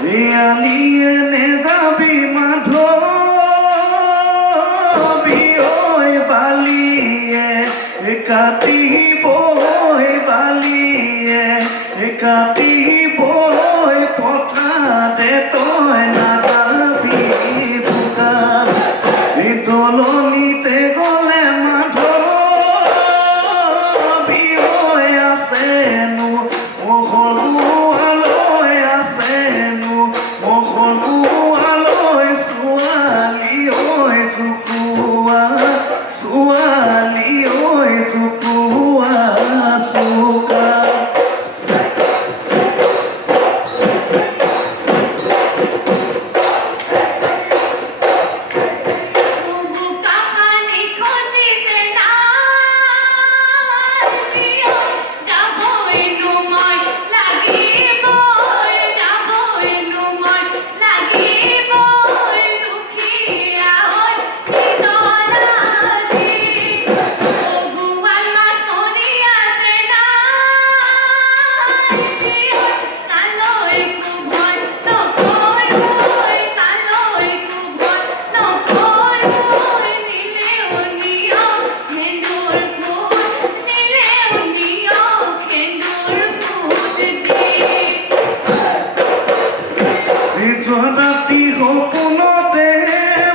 আলিয়ে নে যাবি মাধবী ওই বালিয়ে কাটিব বালিয়ে কাটিব পথাৰে তই নাযাবি বোকা দলনিতে গ'লে মাধবী হৈ আছেনো মহলুৱালৈ আছেনো মহলুৱালৈ ছোৱালী ঐ জোকোৱা ছোৱালী ঐ জোকোৱা চোকা ৰাতি সপোনতে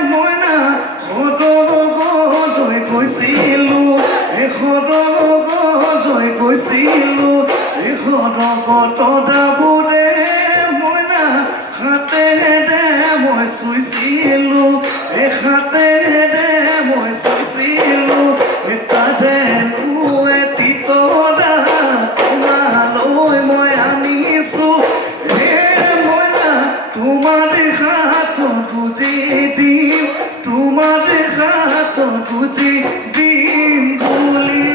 মইনা সদগলৈ গৈছিলোঁ সদগলৈ গৈছিলোঁ সদগত দাবোৰে মইনা হাতেৰে মই চুইছিলোঁ হাতেৰে মই চুইছিলোঁ তাৰেনো তিতৰা তোমালৈ মই আনিছোঁ তোমার হাত গুজি দিম তোমার হাত গুজি দিম বলি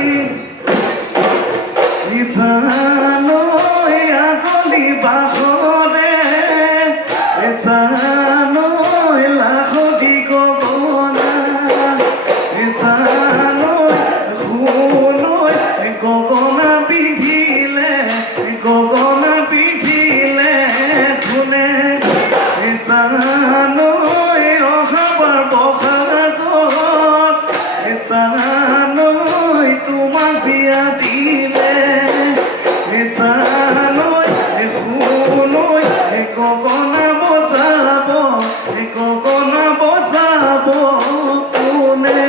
জানৈ আগলি বাসরে জানৈ লাখি গগনা জানৈ শুনৈ গগনা পিন্ধিলে গগনা পিন্ধিলে কোনে জানৈ অহাবাৰ বহাগত জানৈ তোমাক বিয়া দিলে জানৈ শুনৈ গগনা বজাব গগনা বজাব কোনে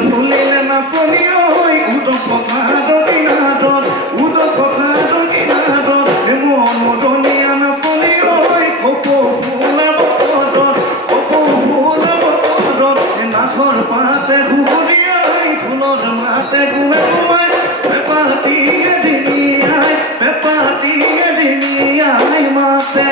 ফুলিলে নাচনি ঐ উদক পথাৰৰ কিনাৰত উদক পথাৰৰ কিনাৰত মনমদনীয়া নাচনি ঐ কপৌ ফুলৰ বতৰত নাচৰ পাতে সুৰীয়াই ঢোলৰ মাতে গুৱে গুৱাই পেপাটিয়ে দিনিয়াই মাতে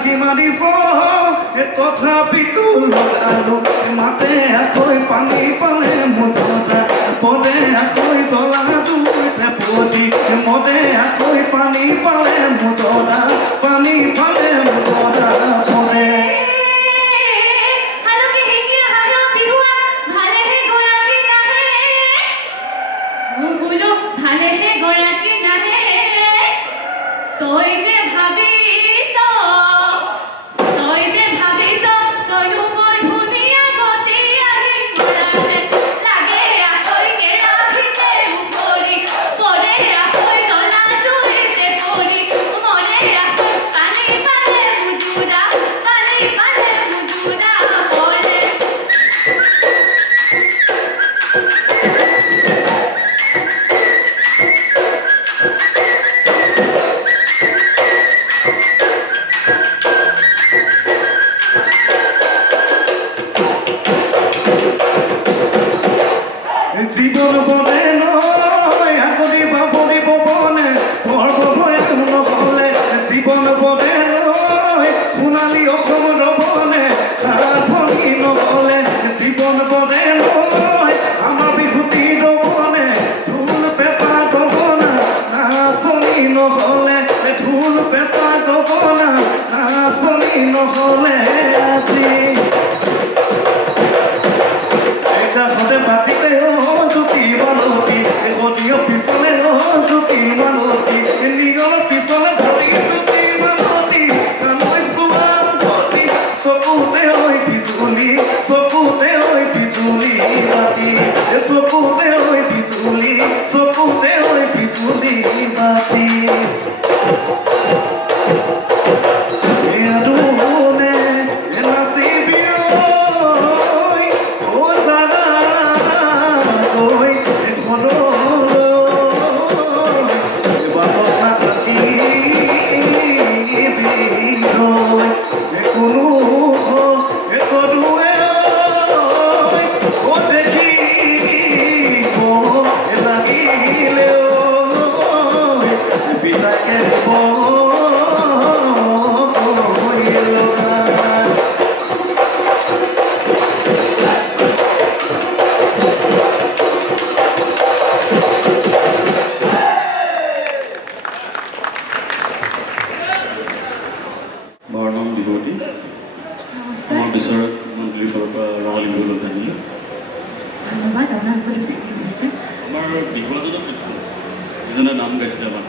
হাঁহি মাৰিছ তথাপিতো লগালো মাতে আখৈ পানী পালে মুঠৰা পদে আখৈ জ্বলা জুইতে পুতি মদে আখৈ পানী পালে মুঠৰা পানী পালে মুঠৰা পৰে জীবন বনে নয় আগৰি বাবৰি ববনে পৰ্বভয়া নহলে জীবন বনে নয় সোণালী অসম ৰবনে সাৰভনী নহলে জীবন বনে নয় আমাৰ বিহুতি ৰবনে ঢোল পেঁপা গগনা নাচনী নহলে ঢোল পেঁপা গগনা নাচনী নহলে আজি কাষতে পাতিলে জুতি মালতি গদিও পিছলে জুতি মালতি নিগল পিছলে ভৰি জুতি মালতি কালৈ চোৱা গতি চকুতে ঐ বিজুলি চকুতে ঐ বিজুলি বাতি চকুতে ঐ বিজুলি চকুতে ঐ বিজুলি বাতি নাম গাইছিলে আমাৰ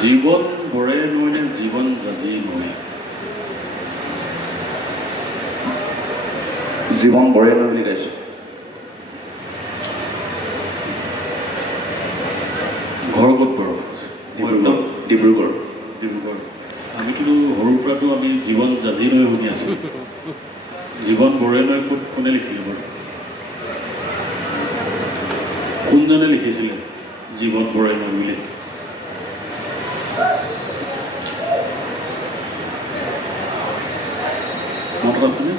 জীৱন বৰে নৈ নে জীৱন জাজি নৈ জীৱন বৰে নৈ বুলি গাইছোঁ ঘৰ ক'ত বাৰু ডিব্ৰুগড় আমি কিন্তু সৰুৰ পৰাতো আমি জীৱন জাজি নৈ শুনি আছোঁ জীৱন বৰে নৈ ক'ত কোনে লিখিলে বাৰু কোনজনে লিখিছিলে জীৱন বৰে নৈ বুলি মনত আছেনে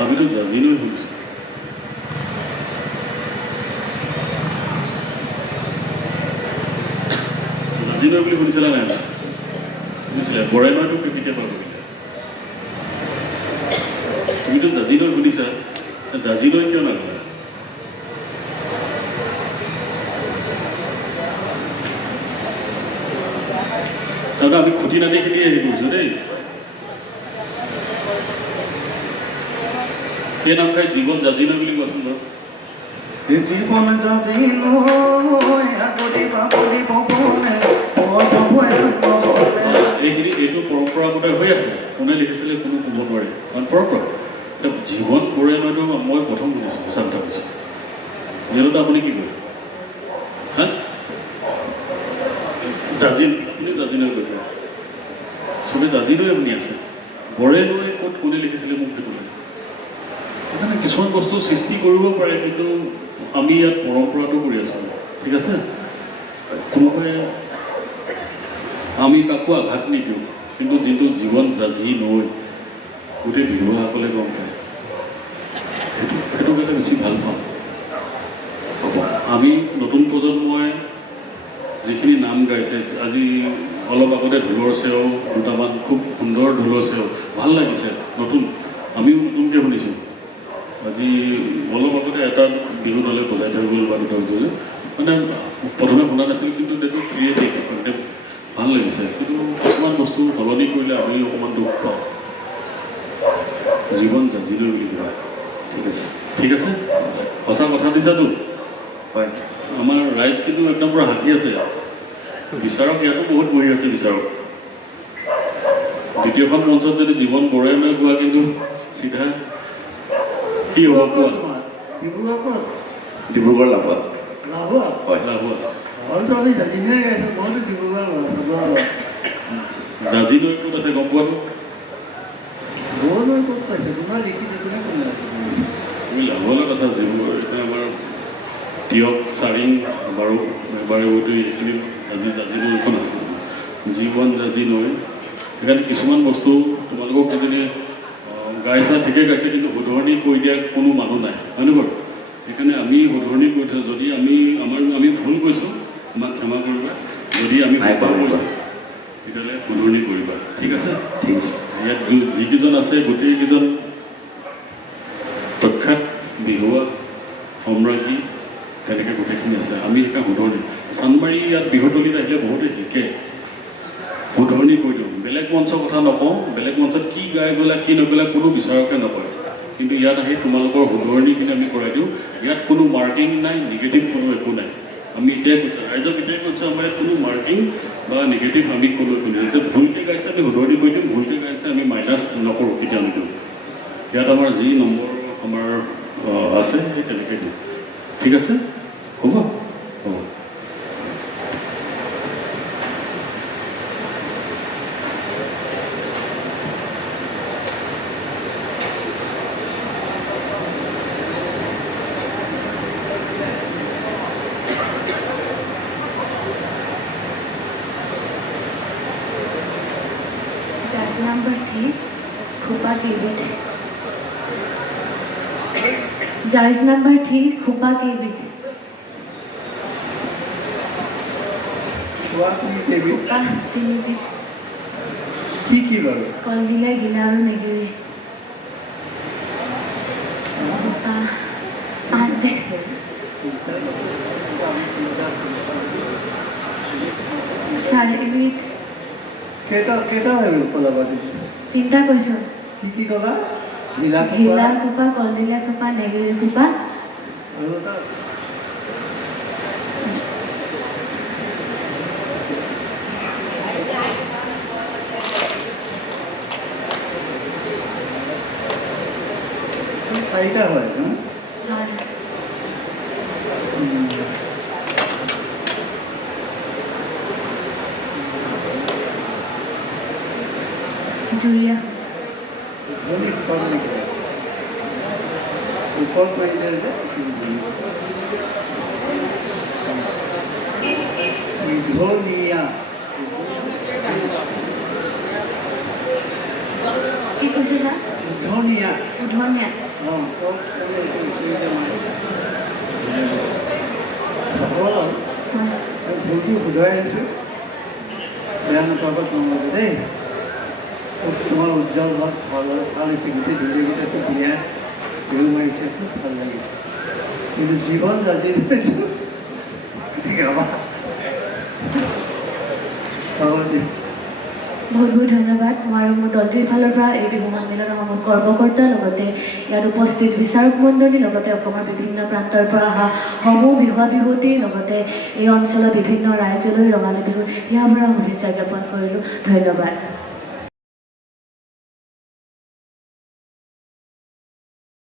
আমিতো জাজি নৈ শুনিছোঁ জাজি নৈ বুলি শুনিছিলে নাই শুনিছিলে বৰে নৈটো কেতিয়াবা ভাবিলে তুমিতো জাজি নৈ শুনিছা জাজি নৈ কিয় নাগলা তাৰমানে আমি খুটি নাতিখিনি হেৰি কৰিছোঁ দেই সেই নাম খাই জীৱন জাজি নৈ বুলি কোৱাচোন বাৰু জীবন জাজি নৈ আগৰি বাবৰি ববনে এইখিনি এইটো পৰম্পৰাগত হৈ আছে কোনে লিখিছিলে কোনো ক'ব নোৱাৰে কাৰণ পৰম্পৰা জীৱন বৰে নৈতো মই প্ৰথম শুনিছোঁ সঁচা কথা কৈছোঁ যিহেতু আপুনি কি কৰে হা জাজি আপুনি জাজি নৈ কৈছে চবে জাজি নৈ শুনি আছে বৰে নৈ ক'ত কোনে লিখিছিলে মোক সেইটো লাগে সেইকাৰণে কিছুমান বস্তু সৃষ্টি কৰিব পাৰে কিন্তু আমি ইয়াত পৰম্পৰাটো কৰি আছোঁ ঠিক আছে কোনোবাই আমি কাকো আঘাত নিদিওঁ কিন্তু যিটো জীৱন জাজি নৈ গোটেই বিহুৱাসকলে গম পায় সেইটো বেছি ভাল পাওঁ হ'ব আমি নতুন প্ৰজন্মই যিখিনি নাম গাইছে, আজি অলপ আগতে ঢোলৰ চেও দুটামান খুব সুন্দৰ ঢোলৰ চেও ভাল লাগিছে, নতুন আমিও নতুনকৈ শুনিছোঁ। আজি অলপ আগতে এটা বিহু দলে বজাই থৈ গ'ল বা দুটা বজালে, মানে প্ৰথমে শুনা নাছিল, কিন্তু সেইটো ক্ৰিয়েটিভ কণ্টেক্ট ভাল লাগিছে। কিন্তু কিছুমান বস্তু সলনি কৰিলে আমি অকণমান দুখ পাওঁ। জীৱন জাজিলৈ বুলি কোৱা। ঠিক আছে, ঠিক আছে, সঁচা কথা দিছাতো। হয়, আমাৰ ৰাইজ কিন্তু একদম পূৰা হাঁহি আছে। বিচাৰক ইয়াতো বহুত বহি আছে বিচাৰক। দ্বিতীয়খন মঞ্চত যদি জীৱন বৰাইলৈ কোৱা, কিন্তু চিধা কি হ'ব কোৱা? ডিব্ৰুগড় লাভত। হয়, লাভত। জাজিলৈ ক'ত আছে গম পোৱাটো? আমি লাভত আছা যিবোৰ আমাৰ তিয়ক চাৰিং বাৰু এবাৰে হয়তো এইখিনি আজি জাজি নৈ এখন আছে, জীৱন জাজি নৈ। সেইকাৰণে কিছুমান বস্তু তোমালোকক কিজানি গাইছা ঠিকে গাইছে, কিন্তু শুধৰণি কৈ দিয়া কোনো মানুহ নাই, হয়নে বাৰু? সেইকাৰণে আমি শুধৰণি কৈ থৈছোঁ। যদি আমি ভুল কৈছোঁ, আমাক ক্ষমা কৰিবা। যদি আমি ভুল কৈছোঁ, তেতিয়াহ'লে শুধৰণি কৰিবা। ঠিক আছে, ঠিক আছে। ইয়াত যিকেইজন আছে গোটেইকেইজন প্ৰখ্যাত বিহুৱা সম্ৰাজ্ঞী, তেনেকৈ গোটেইখিনি আছে। আমি সেইকাৰণে শুধৰণি চানমাৰী ইয়াত বিহুতলীত আহিলে বহুতে শিকে, শুধৰণি কৈ দিওঁ। বেলেগ মঞ্চৰ কথা নকওঁ, বেলেগ মঞ্চত কি গাই গ'লা কি নগ'লা কোনো বিচাৰকে নকয়, কিন্তু ইয়াত আহি তোমালোকৰ শুধৰণিখিনি আমি কৰাই দিওঁ। ইয়াত কোনো মাৰ্কিং নাই, নিগেটিভ কোনো একো নাই। আমি এতিয়াই কৈছোঁ, ৰাইজক এতিয়াই কৈছোঁ, আমাৰ ইয়াত কোনো মাৰ্কিং বা নিগেটিভ আমি কোনো একো নাই। যে ভুলকৈ গাইছে আমি শুধৰণি কৰি দিওঁ, ভুলকৈ গাইছে আমি মাইনাছ নকৰোঁ, কেতিয়াও নিদিওঁ। ইয়াত আমাৰ যি নম্বৰ আমাৰ আছে সেই তেনেকৈ দিওঁ। ঠিক আছে, হ'ব হ'ব। number 3, Khupa Kebit. Judge number 3, Khupa Kebit. Khupa Kebit. Khupa Kebit. Ki baru? Kolgile Gilaru Negiri. Khupa Azbek. Saribit. Kita baru pola badi. Tinta question. Ki kola? Hila Khupa, Kolgile Khupa, Negiri Khupa. Aru ta. চাৰিটা হয় ন? জুৰিয়া ওপৰত কৰিলে যে ধনিয়া কি কৈছিলা? ধনিয়া উধনীয়া ভুলটো শুধৰাই আছোঁ, বেয়া নাপাব তোমালোকে দেই। খুব তোমাৰ উজ্জ্বল হওক, ভাল হৈছে, গোটেই ধুনীয়াকেইটাটো ধুনীয়া বিহু মাৰিছে, খুব ভাল লাগিছে। কিন্তু জীৱন জাজি লৈছোঁ গাবা বহুত বহুত ধন্যবাদ। মই আৰু মোৰ দলটিৰ ফালৰ পৰা এই বিহু সন্মিলনৰ সময়ত কৰ্মকৰ্তা, লগতে ইয়াত উপস্থিত বিচাৰক মণ্ডলী, লগতে অসমৰ বিভিন্ন প্ৰান্তৰ পৰা অহা সমূহ বিহুৱা বিহুৱতী, লগতে এই অঞ্চলৰ বিভিন্ন ৰাইজলৈ ৰঙালী বিহুৰ ইয়াৰ পৰা শুভেচ্ছা জ্ঞাপন কৰিলোঁ। ধন্যবাদ।